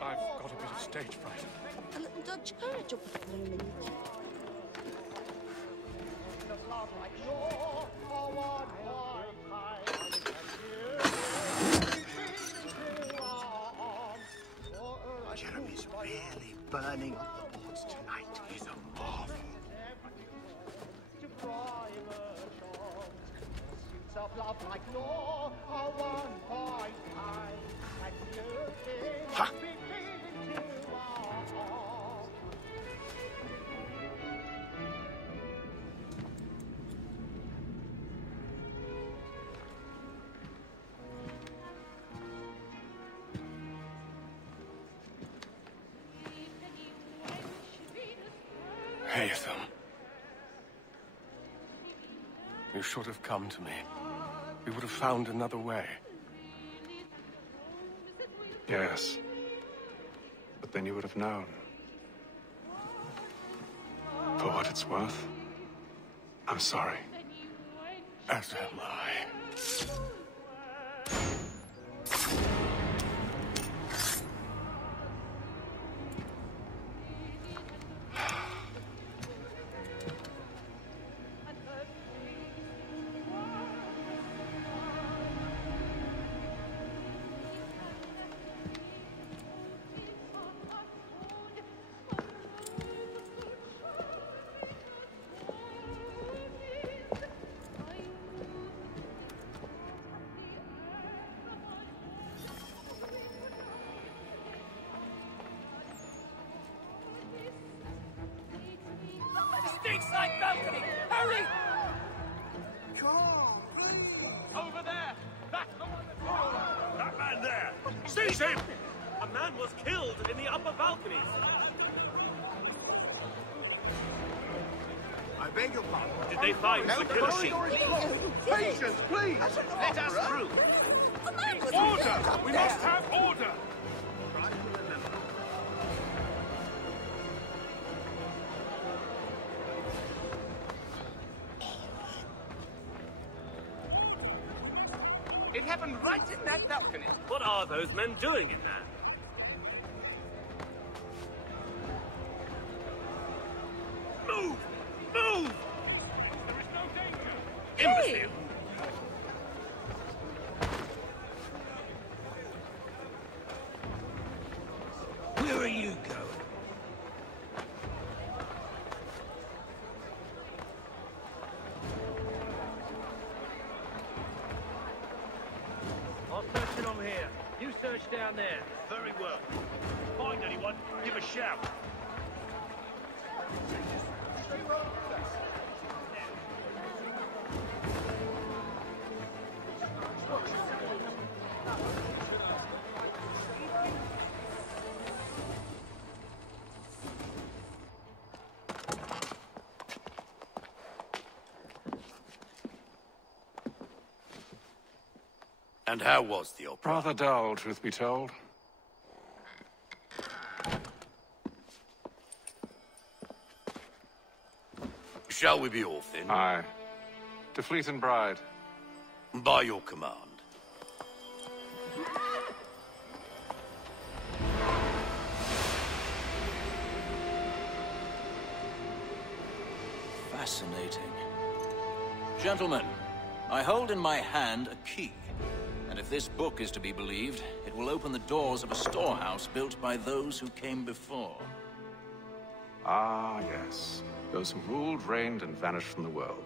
I've got a bit of stage fright. A little Dutch courage will put them in. Jeremy's really burning up the boards tonight. He's a marvel. Of love like law, a one point time, and you begin to all. Haytham. You should have come to me. We would have found another way. Yes. But then you would have known. For what it's worth, I'm sorry. As am I. Side balcony! Hurry! Over there! That's the one that man there! Seize him! A man was killed in the upper balconies. I beg your pardon. Did they find the killer? Patience, please! Let us through! Order! We must have order! It happened right in that balcony. What are those men doing in there? Move! Move! There is no danger! Imbecile! Where are you going? from here. You search down there. Very well. Find anyone, give a shout. And how was the opera? Rather dull, truth be told. Shall we be off then? Aye. To Fleet and Bride. By your command. Fascinating. Gentlemen, I hold in my hand a key. And if this book is to be believed, it will open the doors of a storehouse built by those who came before. Ah, yes. Those who ruled, reigned, and vanished from the world.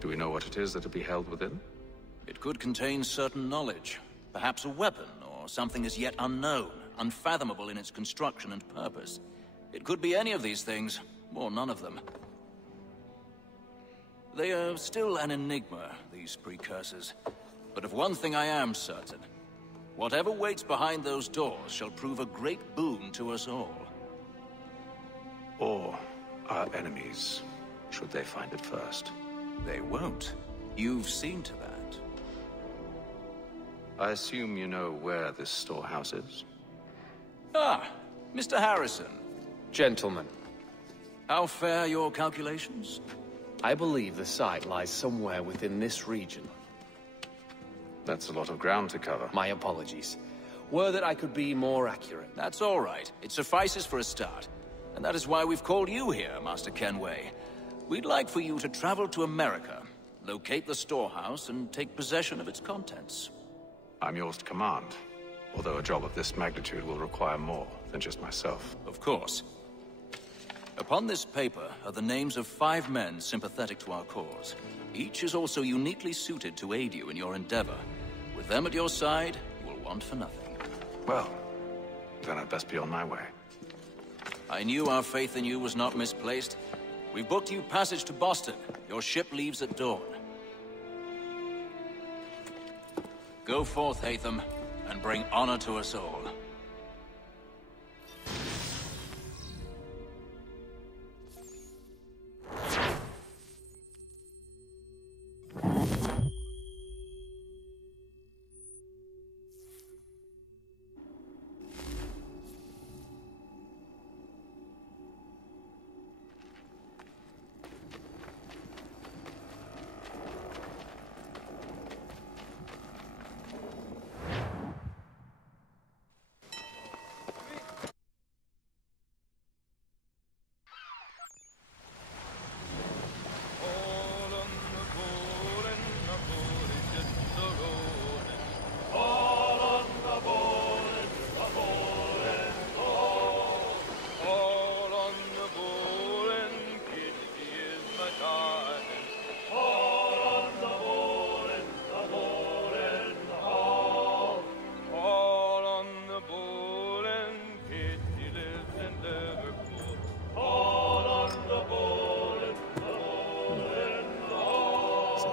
Do we know what it is that will be held within? It could contain certain knowledge. Perhaps a weapon, or something as yet unknown, unfathomable in its construction and purpose. It could be any of these things, or none of them. They are still an enigma, these precursors. But of one thing I am certain. Whatever waits behind those doors shall prove a great boon to us all. Or our enemies, should they find it first. They won't. You've seen to that. I assume you know where this storehouse is? Ah, Mr. Harrison. Gentlemen, How fare your calculations? I believe the site lies somewhere within this region. That's a lot of ground to cover. My apologies. Were that I could be more accurate. That's all right. It suffices for a start. And that is why we've called you here, Master Kenway. We'd like for you to travel to America, locate the storehouse, and take possession of its contents. I'm yours to command, although a job of this magnitude will require more than just myself. Of course. Upon this paper are the names of 5 men sympathetic to our cause. Each is also uniquely suited to aid you in your endeavor. With them at your side, you will want for nothing. Well, then I'd best be on my way. I knew our faith in you was not misplaced. We've booked you passage to Boston. Your ship leaves at dawn. Go forth, Hatham, and bring honor to us all.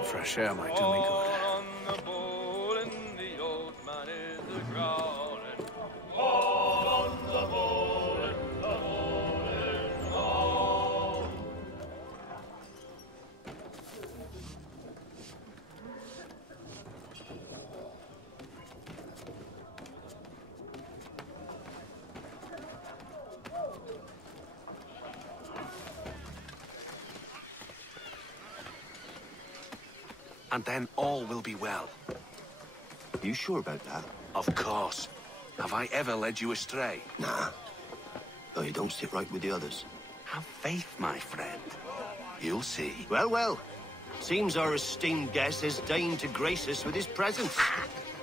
Fresh air might do me good. And then all will be well. You sure about that? Of course. Have I ever led you astray? Nah. Though you don't sit right with the others. Have faith, my friend. You'll see. Well, well. Seems our esteemed guest has deigned to grace us with his presence.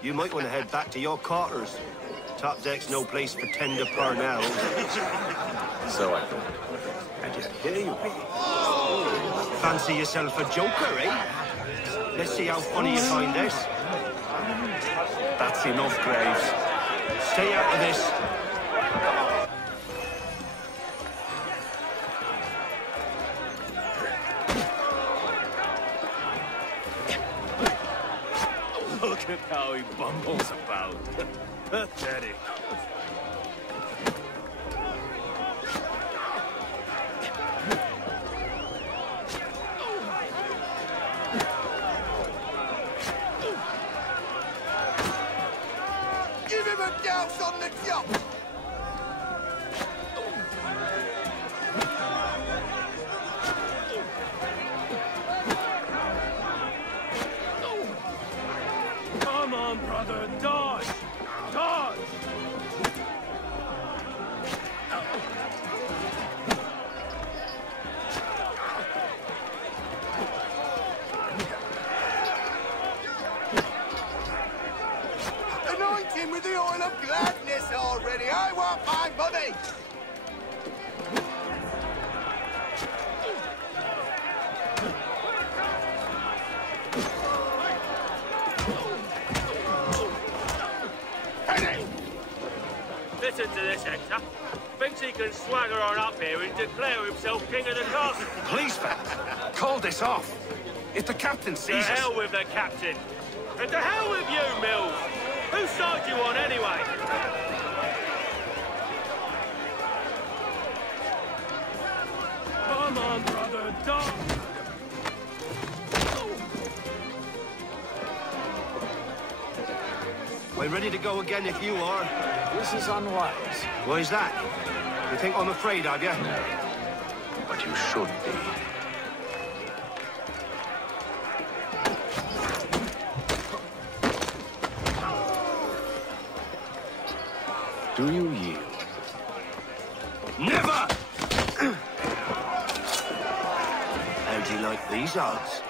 You might want to head back to your quarters. Top deck's no place for tender parnells. So I thought. And yet here you be. Fancy yourself a joker, eh? Let's see how funny you find this. That's enough, Graves. Stay out of this. Look at how he bumbles about. Pathetic. Give him a douse on the jump! Come on, brother, dodge! Dodge! Anoint him with the oil of gladness already! I want my money! Listen to this, Hector. Thinks he can swagger on up here and declare himself king of the castle. Please, fellas, call this off. If the captain To sees us... hell with the captain. And to hell with you, Mills. Whose side you on, anyway? Come on, brother, dodge! We're ready to go again if you are. This is unwise. Why is that? You think I'm afraid of you? No. But you should be. Do you yield? Never! How do you like these odds?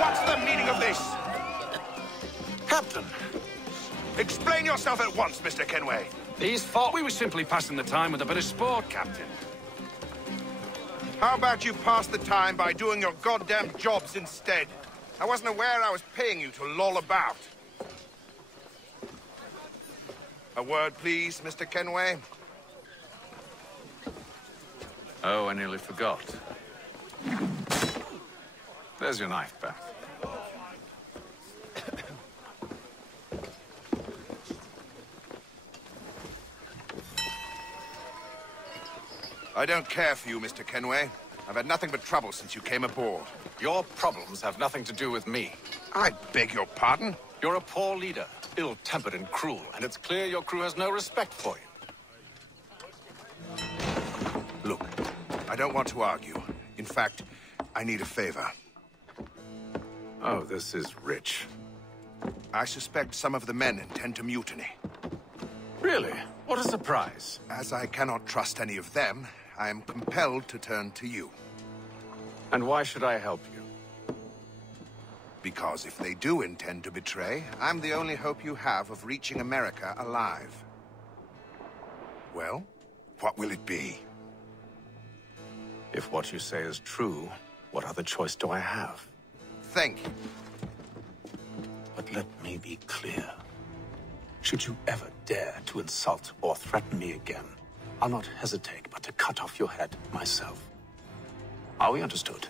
What's the meaning of this? Captain! Explain yourself at once, Mr. Kenway. These thought we were simply passing the time with a bit of sport, Captain. How about you pass the time by doing your goddamn jobs instead? I wasn't aware I was paying you to loll about. A word, please, Mr. Kenway. Oh, I nearly forgot. There's your knife back. I don't care for you, Mr. Kenway. I've had nothing but trouble since you came aboard. Your problems have nothing to do with me. I beg your pardon? You're a poor leader, ill-tempered and cruel, and it's clear your crew has no respect for you. Look, I don't want to argue. In fact, I need a favor. Oh, this is rich. I suspect some of the men intend to mutiny. Really? What a surprise. As I cannot trust any of them, I am compelled to turn to you. And why should I help you? Because if they do intend to betray, I'm the only hope you have of reaching America alive. Well, what will it be? If what you say is true, what other choice do I have? Thank you. But let me be clear. Should you ever dare to insult or threaten me again, I'll not hesitate but to cut off your head myself. Are we understood?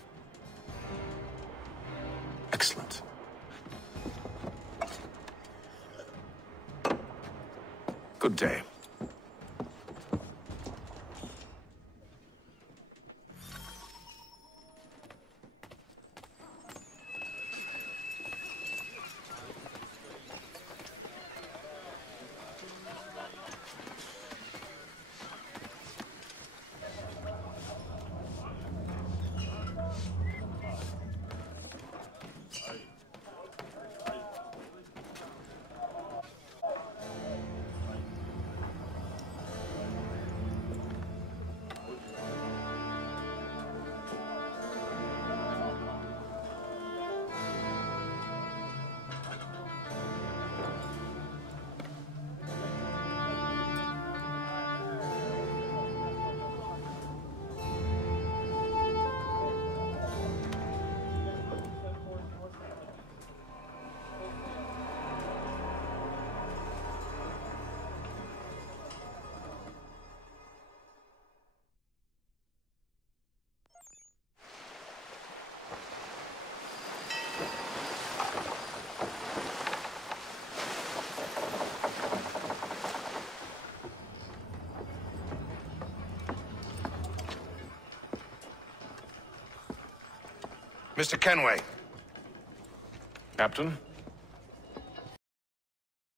Excellent. Good day. Mr. Kenway. Captain?